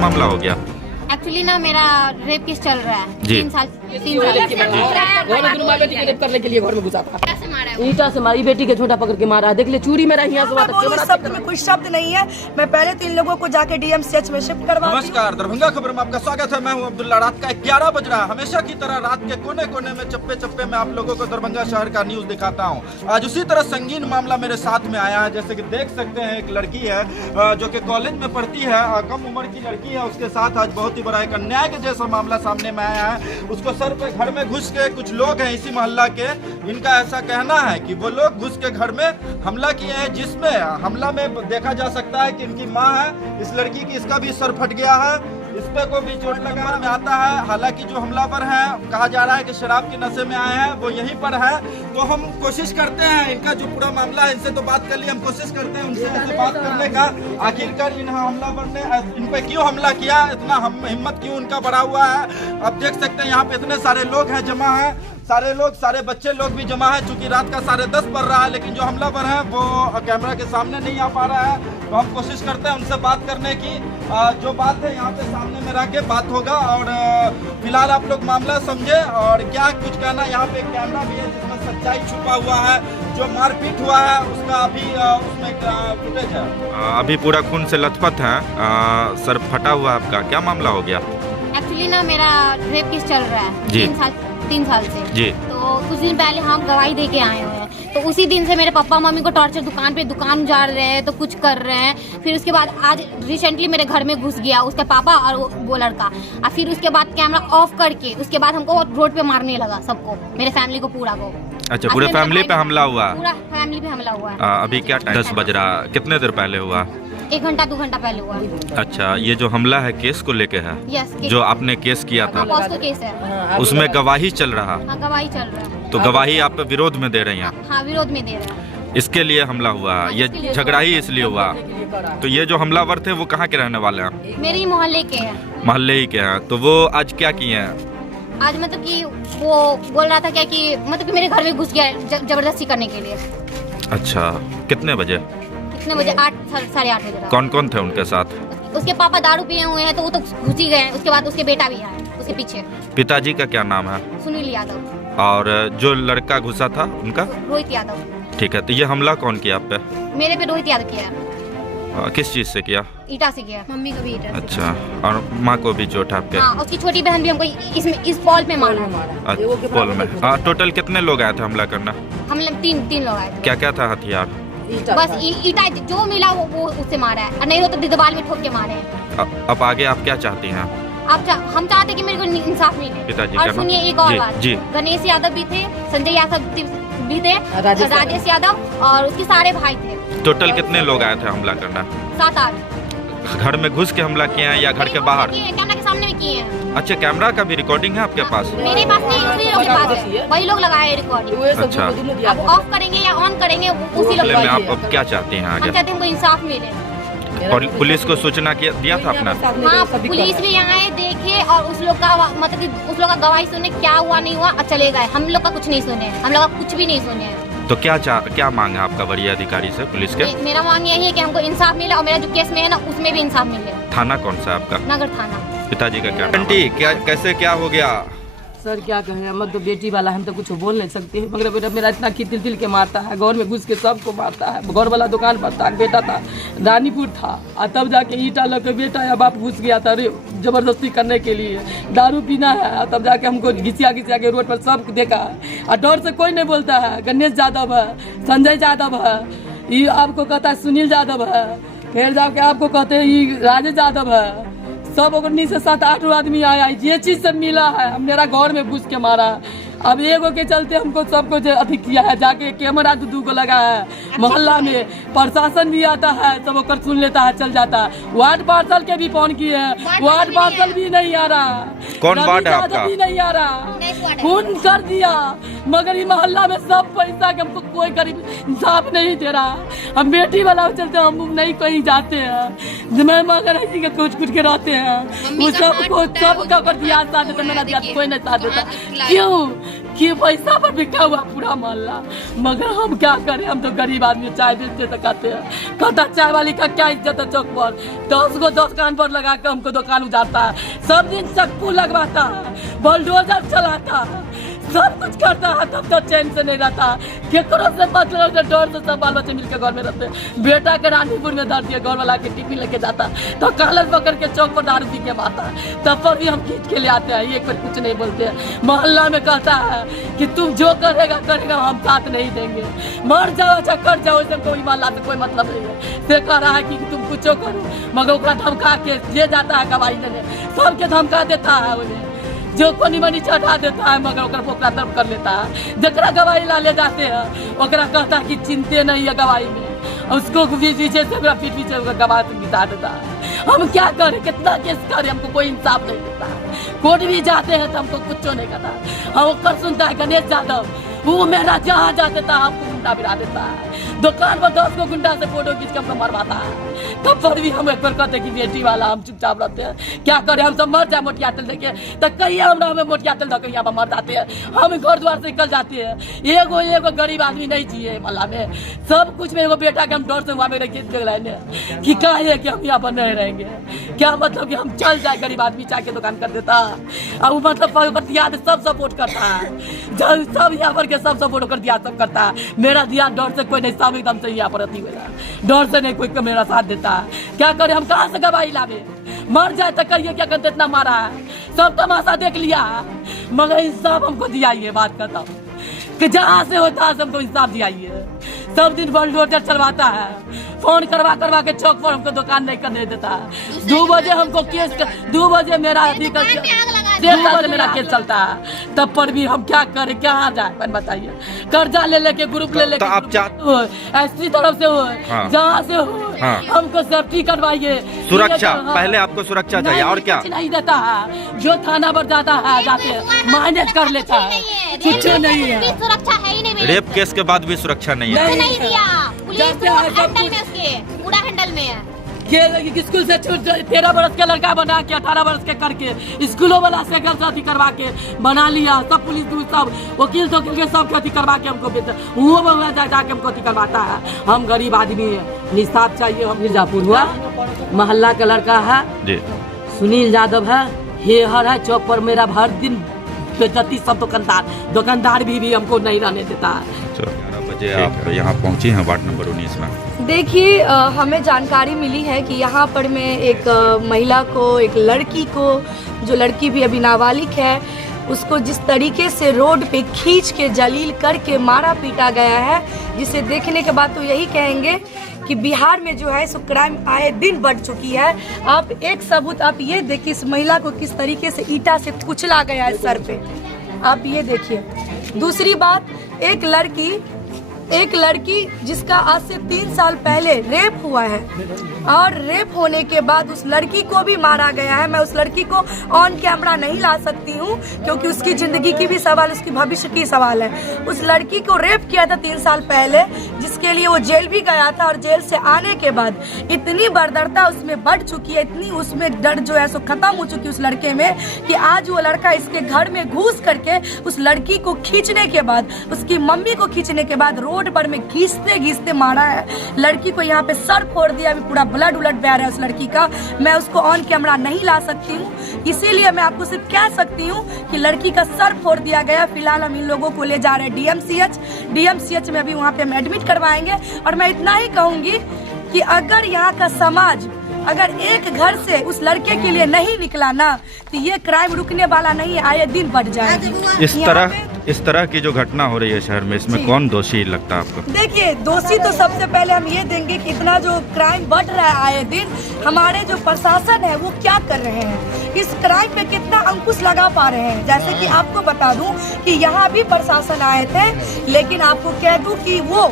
मामला हो गया? एक्चुअली ना मेरा रेप केस चल रहा है। जी। 3 साल घर में माँ बेटी के रेप करने के लिए घर में घुसा था। कैसे मारा है? ईटा से मारी, बेटी के छोटा पकड़ के मारा। देख ले चूड़ी मेरा यहाँ से बोलूं, शब्द में कोई शब्द नहीं है। मैं पहले 3 लोगों को जाके डीएमसीएच में शिफ्ट करवा। नमस्कार, दरभंगा खबर में आपका स्वागत है। मैं हूं अब्दुल्ला। रात का 11 बज रहा है। हमेशा की तरह रात के कोने कोने में चप्पे चप्पे में आप लोगों को दरभंगा शहर का न्यूज दिखाता हूं। आज उसी तरह संगीन मामला मेरे साथ में आया है। जैसे कि देख सकते हैं, एक लड़की है जो कि कॉलेज में पढ़ती है, कम उम्र की लड़की है। उसके साथ आज बहुत ही बड़ा एक अन्याय के जैसा मामला सामने में आया है। उसको सर पे घर में घुस के कुछ लोग हैं इसी मोहल्ला के, इनका ऐसा कहना है कि वो लोग घुस के घर में हमला किए हैं, जिसमें हमला में देखा जा सकता है कि इनकी माँ है इस लड़की की, इसका भी सर फट गया है। इस पे को भी चोट लगा में आता है। हालांकि जो हमलावर है, कहा जा रहा है कि शराब के नशे में आए हैं, वो यहीं पर है। तो हम कोशिश करते हैं, इनका जो पूरा मामला है इनसे तो बात कर लिए, हम कोशिश करते हैं उनसे ऐसे बात करने का। आखिरकार इन हमलावर ने इन पे क्यों हमला किया, इतना हिम्मत क्यों उनका बढ़ा हुआ है। अब देख सकते हैं यहाँ पे इतने सारे लोग हैं, जमा है सारे लोग, सारे बच्चे लोग भी जमा है। चूंकि रात का 10:30 पड़ रहा है, लेकिन जो हमलावर है वो कैमरा के सामने नहीं आ पा रहा है। तो हम कोशिश करते हैं उनसे बात करने की। जो बात है यहाँ पे सामने में रह के बात होगा। और फिलहाल आप लोग मामला समझे और क्या कुछ कहना। यहाँ पे एक कैमरा भी है जिसमें सच्चाई छुपा हुआ है। जो मारपीट हुआ है उसका अभी उसमें फुटेज है। अभी पूरा खून से लथपथ है, सर फटा हुआ आपका, क्या मामला हो गया? एक्चुअली ना मेरा रेप केस चल रहा है। जी। 3 साल से। जी। तो कुछ दिन पहले हम गवाही दे के आए हुए हैं। तो उसी दिन से मेरे पापा मम्मी को टॉर्चर, दुकान उजाड़ रहे हैं, तो कुछ कर रहे हैं। फिर उसके बाद आज रिसेंटली मेरे घर में घुस गया उसके पापा और वो लड़का। और फिर उसके बाद कैमरा ऑफ करके उसके बाद हमको रोड पे मारने लगा, सबको, मेरे फैमिली को पूरा को। अच्छा, पूरे फैमिली पे हमला हुआ? पूरा फैमिली पे हमला हुआ है। अभी क्या टाइम? 10 बज रहा। कितने देर पहले हुआ? 1 घंटा 2 घंटा पहले हुआ। अच्छा, ये जो हमला है केस को लेके है? यस। जो आपने केस किया था पॉस्को केस है। उसमें गवाही चल रहा? हाँ, गवाही चल रहा है। तो गवाही आप विरोध में दे रही हैं? हाँ, विरोध में दे रहे हैं। इसके लिए हमला हुआ? ये झगड़ा ही इसलिए हुआ? तो ये जो हमलावर थे वो कहाँ के रहने वाले हैं? मेरे ही मोहल्ले के हैं। मोहल्ले ही के हैं। तो वो आज क्या किए हैं? आज मतलब कि वो बोल रहा था क्या कि मतलब कि मेरे घर में घुस गया जबरदस्ती करने के लिए। अच्छा, कितने बजे? कितने बजे? 8 साढ़े 8 बजे। कौन कौन थे उनके साथ? उसके पापा दारू पिए हुए हैं, तो वो तो घुस ही गए। उसके बाद उसके बेटा भी है उसके पीछे। पिताजी का क्या नाम है? सुनील यादव। और जो लड़का घुसा था उनका? रोहित यादव। ठीक है। तो ये हमला कौन किया आप पे? मेरे पे रोहित यादव किया है। किस चीज से किया? ईटा से किया। मम्मी को भी ईटा से। अच्छा, और माँ को भी चोट आपके? हाँ, उसकी छोटी बहन भी हमको इस पॉल पे मारा। पोल में। टोटल कितने लोग आए थे हमला करना? हम लोग तीन लोग आए थे। क्या क्या था हथियार? बस ईटा जो मिला वो उससे मारा है, और नहीं हो तो दीवार में ठोक के मारे हैं। अब आगे आप क्या चाहती हैं? हम चाहते कि मेरे को इंसाफ मिले। पिताजी और सुनिए एक और बात, जी। गणेश यादव भी थे, संजय यादव भी थे, राजेश यादव, और उसके सारे भाई थे। टोटल कितने लोग आए थे हमला करना? 7-8। घर में घुस के हमला किए हैं या घर के बाहर? कैमरा के सामने में किए हैं। अच्छा, कैमरा का भी रिकॉर्डिंग है आपके पास? मेरे पास नहीं, उसी लोग के पास है। वही लोग लगाए रिकॉर्डिंग। अच्छा, अब ऑफ करेंगे या ऑन करेंगे उसी लोग। आप अब क्या चाहते हैं हम आगे? चाहते हैं हमको इंसाफ मिले। और पुलिस को सूचना दिया था अपना? हाँ, पुलिस भी यहाँ आए, देखे, और उस लोग का मतलब कि उस लोग का गवाही सुने, क्या हुआ नहीं हुआ, और चले गए। हम लोग का कुछ नहीं सुने, हम लोग का कुछ भी नहीं सुने। तो क्या मांग है आपका वरीय अधिकारी से, पुलिस के? मेरा मांग यही है कि हमको इंसाफ मिले, और मेरा जो केस में है ना उसमें भी इंसाफ मिले। थाना कौन सा है आपका? नगर थाना। पिताजी का क्या? आंटी, क्या कैसे क्या हो गया? सर क्या कहें, हम तो बेटी वाला, हम तो कुछ बोल नहीं सकते। मगर बेटा मेरा इतना तिल के मारता है, घर में घुस के सबको मारता है। घर वाला दुकान पर था, बेटा था रानीपुर था, और तब जाके ईटा लग बेटा या बाप घुस गया था जबरदस्ती करने के लिए। दारू पीना है, तब जाके हमको घिसिया के रोड पर सब देखा है, और डर से कोई नहीं बोलता है। गणेश यादव है, संजय यादव है, ये आपको कहता है सुनील यादव है, फिर जाके आपको कहते हैं ये राजेश यादव है। सब 19 से 7-8 आदमी आया, ये चीज सब मिला है। हम मेरा घर में घुस के मारा। अब एगो के चलते हमको सब कुछ अभी किया है। जाके कैमरा 2 को लगा है मोहल्ला में, प्रशासन भी आता है, सब ओकर सुन लेता है, चल जाता है। वार्ड पार्षद के भी फोन किए हैं, वार्ड पार्षद भी नहीं आ रहा। कौन वार्ड है आपका? भी नहीं आ रहा, फोन कर दिया, मगर ये मोहल्ला में सब पैसा के हमको कोई गरीब इंसाफ नहीं दे रहा। हम बेटी वाला चलते हम नहीं कहीं जाते हैं, मैं मगर ऐसी के कुछ के रहते हैं। वो सबको सबका कर दिया साथ देता, मेरा दिया कोई नहीं साथ देता। कि पैसा पर बिका हुआ पूरा मोहल्ला। मगर हम क्या करें, हम तो गरीब आदमी, चाय बेचते तो कहते हैं, कहता चाय वाली का क्या इज्जत है। चौक पर 10 को दुकान पर लगा के हमको दुकान उजाड़ता है, सब दिन चक्कू लगवाता है, बुलडोजर चलाता है, सब कुछ करता है, तब तो चैन से नहीं रहता। केकरो से मतलब डर से सब बाल बच्चे मिलकर घर में रहते। बेटा के रानीपुर में धर दिया, घर वाला के टिफिन लेके जाता तो कॉलर पकड़ के चौक पर दारू पी के मारता, तब पर भी हम खींच के ले आते हैं, ये कुछ नहीं बोलते हैं। मोहल्ला में कहता है कि तुम जो करेगा हम साथ नहीं देंगे, मर जाओ अच्छा कर जाओ, इससे कोई मोहल्ला से कोई मतलब नहीं है। से कह रहा है कि तुम कुछ करो, मगर ओकरा धमका के ले जाता है गवाही देने, सबके धमका देता है उन्हें, जो कोनी मनी चढ़ा देता है, मगर ओकरा तरफ कर लेता है। जकरा गवाही ला ले जाते हैं ओकरा कहता है कि चिंते नहीं है गवाही में, उसको पीछे से ओकरा पीछे गवाही बिता देता है। हम क्या करें, कितना केस करें, हमको कोई इंसाफ नहीं देता है। कोर्ट भी जाते हैं तो हमको कुछ नहीं करता। हम कर सुनता है गणेश यादव, वो मेरा जहाँ जाते था हमको गुंडा बिरा देता है, दुकान पर 10 को गुंडा से फोटो खींच के हमको मरवाता है। तब पर भी हम एक बार कहते कि बेटी वाला हम चुपचाप रहते हैं। क्या करें, हम सब मर जाए मोटिया तेल देखे तो कहिए हमरा हमें मोटिया तेल धके यहाँ पर मर जाते हैं। हम घर द्वार से निकल जाते हैं। एगो गरीब आदमी नहीं जिए मल्ला में, सब कुछ में एगो बेटा के हम डर से वहाँ में खींच के लाए कि क्या है कि हम यहाँ पर नहीं रहेंगे। क्या मतलब कि हम चल जाए, गरीब आदमी चाय के दुकान कर देता और मतलब याद सब सपोर्ट करता है, सब यहाँ पर के सब सपोर्ट कर दिया, सब करता है। मेरा दिया डर से कोई नहीं, सब एकदम से यहाँ पर अति हुआ, डर से नहीं कोई मेरा साथ देता है। क्या करे, हम कहाँ से गवाही लावे, मर जाए तो कहिए क्या करते, इतना मारा है, सब तमाशा देख लिया है, मगर इंसाफ हमको दियाइए। बात करता हूँ कि जहाँ से होता है हमको इंसाफ दियाइए। सब दिन बुलडोजर चलवाता है, फोन करवा के चौक पर हमको दुकान नहीं करने देता है। 2 बजे हमको केस 2 बजे मेरा मेरा केस चलता है, तब पर भी हम क्या करें, कहाँ जाए बताइए। कर्जा ले लेके ग्रुप ले लेके ऐसी तरफ से हो, जहाँ से हो, हमको सेफ्टी करवाइए, सुरक्षा। पहले आपको सुरक्षा चाहिए और क्या नहीं देता है। जो थाना पर जाता है जाते मैनेज कर लेता है, कुछ नहीं है, सुरक्षा है ही नहीं। रेप केस के बाद भी सुरक्षा नहीं है, नहीं दिया, पुलिस हैंडल में, उसके पूरा हैंडल में है। स्कूल से 13 बरस के लड़का बना के 18 बरस के करके स्कूलों वाला से गलती करवा के बना लिया। सब पुलिस सब वकील तो सब अथी करवा के हमको वो जाके हमको अथी करवाता है। हम गरीब आदमी है, निस्ताब चाहिए। हम मिर्जापुर हुआ मोहल्ला का लड़का है जी, सुनील यादव है, हेहर है, चौक पर मेरा हर दिन बेइज्जती, सब दुकानदार भी हमको नहीं रहने देता है। 11 बजे आप यहाँ पहुँची हैं वार्ड नंबर 19 में। देखिए, हमें जानकारी मिली है कि यहाँ पर में एक महिला को, एक लड़की को, जो लड़की भी अभी नाबालिग है, उसको जिस तरीके से रोड पे खींच के जलील करके मारा पीटा गया है, जिसे देखने के बाद तो यही कहेंगे कि बिहार में जो है सो क्राइम आए दिन बढ़ चुकी है। आप एक सबूत आप ये देखिए, इस महिला को किस तरीके से ईंटा से कुचला गया है सर पे, आप ये देखिए। दूसरी बात, एक लड़की जिसका आज से 3 साल पहले रेप हुआ है और रेप होने के बाद उस लड़की को भी मारा गया है। मैं उस लड़की को ऑन कैमरा नहीं ला सकती हूँ क्योंकि उसकी ज़िंदगी की भी सवाल, उसकी भविष्य की सवाल है। उस लड़की को रेप किया था 3 साल पहले, जिसके लिए वो जेल भी गया था और जेल से आने के बाद इतनी बर्बरता उसमें बढ़ चुकी है, इतनी उसमें डर जो है सो ख़त्म हो चुकी है उस लड़के में, कि आज वो लड़का इसके घर में घुस करके उस लड़की को खींचने के बाद, उसकी मम्मी को खींचने के बाद रोड पर में घिसते मारा है। लड़की को यहाँ पे सर फोड़ दिया, अभी पूरा ब्लड उलट बह रहा है उस लड़की का। मैं उसको ऑन कैमरा नहीं ला सकती हूँ, इसीलिए मैं आपको सिर्फ कह सकती हूँ कि लड़की का सर फोड़ दिया गया। फिलहाल हम इन लोगों को ले जा रहे हैं DMCH में, अभी वहाँ पे हम एडमिट करवाएंगे। और मैं इतना ही कहूँगी कि अगर यहाँ का समाज अगर एक घर से उस लड़के के लिए नहीं निकला ना, तो ये क्राइम रुकने वाला नहीं है, आए दिन बढ़ जाएगी। इस तरह की जो घटना हो रही है शहर में, इसमें कौन दोषी लगता है आपको? देखिए, दोषी तो सबसे पहले हम ये देंगे कि इतना जो क्राइम बढ़ रहा है आए दिन, हमारे जो प्रशासन है वो क्या कर रहे हैं, इस क्राइम पे कितना अंकुश लगा पा रहे हैं। जैसे कि आपको बता दूं कि यहाँ भी प्रशासन आए थे, लेकिन आपको कह दूं कि वो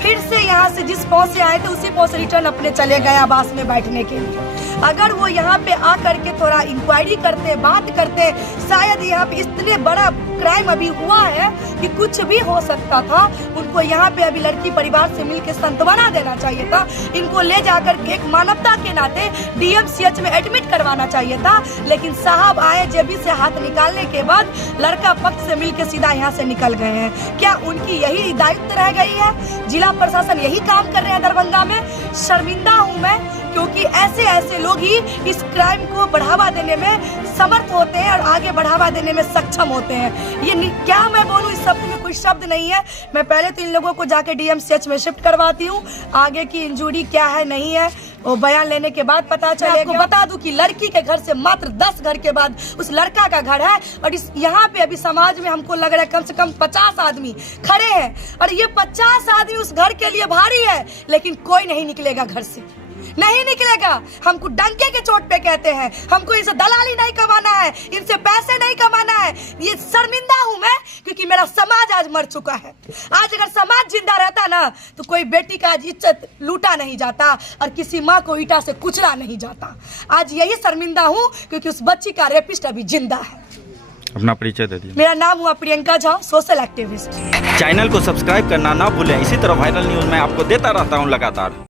फिर से यहाँ से जिस पहुँच से आए थे उसी पहुँच से रिटर्न अपने चले गए आवास में बैठने के लिए। अगर वो यहाँ पे आकर के थोड़ा इंक्वायरी करते, बात करते, शायद यहाँ पे इतने बड़ा क्राइम अभी हुआ है कि कुछ भी हो सकता था। उनको यहाँ पे अभी लड़की परिवार से मिलकर सांत्वना देना चाहिए था। इनको ले जाकर के एक मानवता के नाते DMCH में एडमिट करवाना चाहिए था। लेकिन साहब आए जेबी से हाथ निकालने के बाद लड़का पक्ष से मिलकर सीधा यहाँ से निकल गए हैं। क्या उनकी यही दायित्व रह गई है? जिला प्रशासन यही काम कर रहे हैं दरभंगा में। शर्मिंदा हूँ मैं, क्योंकि ऐसे लोग ही इस क्राइम को बढ़ावा देने में समर्थ होते हैं और आगे बढ़ावा देने में सक्षम होते हैं। क्या मैं बोलूं, इस शब्द में कोई शब्द नहीं है। मैं पहले तो इन लोगों को जाके DMCH में शिफ्ट करवाती हूँ। आगे की इंजरी क्या है नहीं है वो बयान लेने के बाद पता चलेगा। आपको बता दूं कि लड़की के घर से मात्र 10 घर के बाद उस लड़का का घर है। और इस यहाँ पे अभी समाज में हमको लग रहा है कम से कम 50 आदमी खड़े हैं और ये 50 आदमी उस घर के लिए भारी है, लेकिन कोई नहीं निकलेगा घर से, नहीं निकलेगा। हमको डंके के चोट पे कहते हैं, हमको इनसे दलाली नहीं कमाना है, इनसे पैसे नहीं कमाना है। ये शर्मिंदा हूं मैं, क्योंकि मेरा समाज आज मर चुका है। आज अगर समाज जिंदा रहता ना तो कोई बेटी का आज इज्जत लूटा नहीं जाता और किसी माँ को ईटा से कुचला नहीं जाता। आज यही शर्मिंदा हूँ क्योंकि उस बच्ची का रेपिस्ट अभी जिंदा है। अपना परिचय दे दीजिए। मेरा नाम हुआ Priyanka Jha, social activist. Channel को सब्सक्राइब करना ना भूलें। इसी तरह वायरल न्यूज़ मैं आपको देता रहता हूँ लगातार।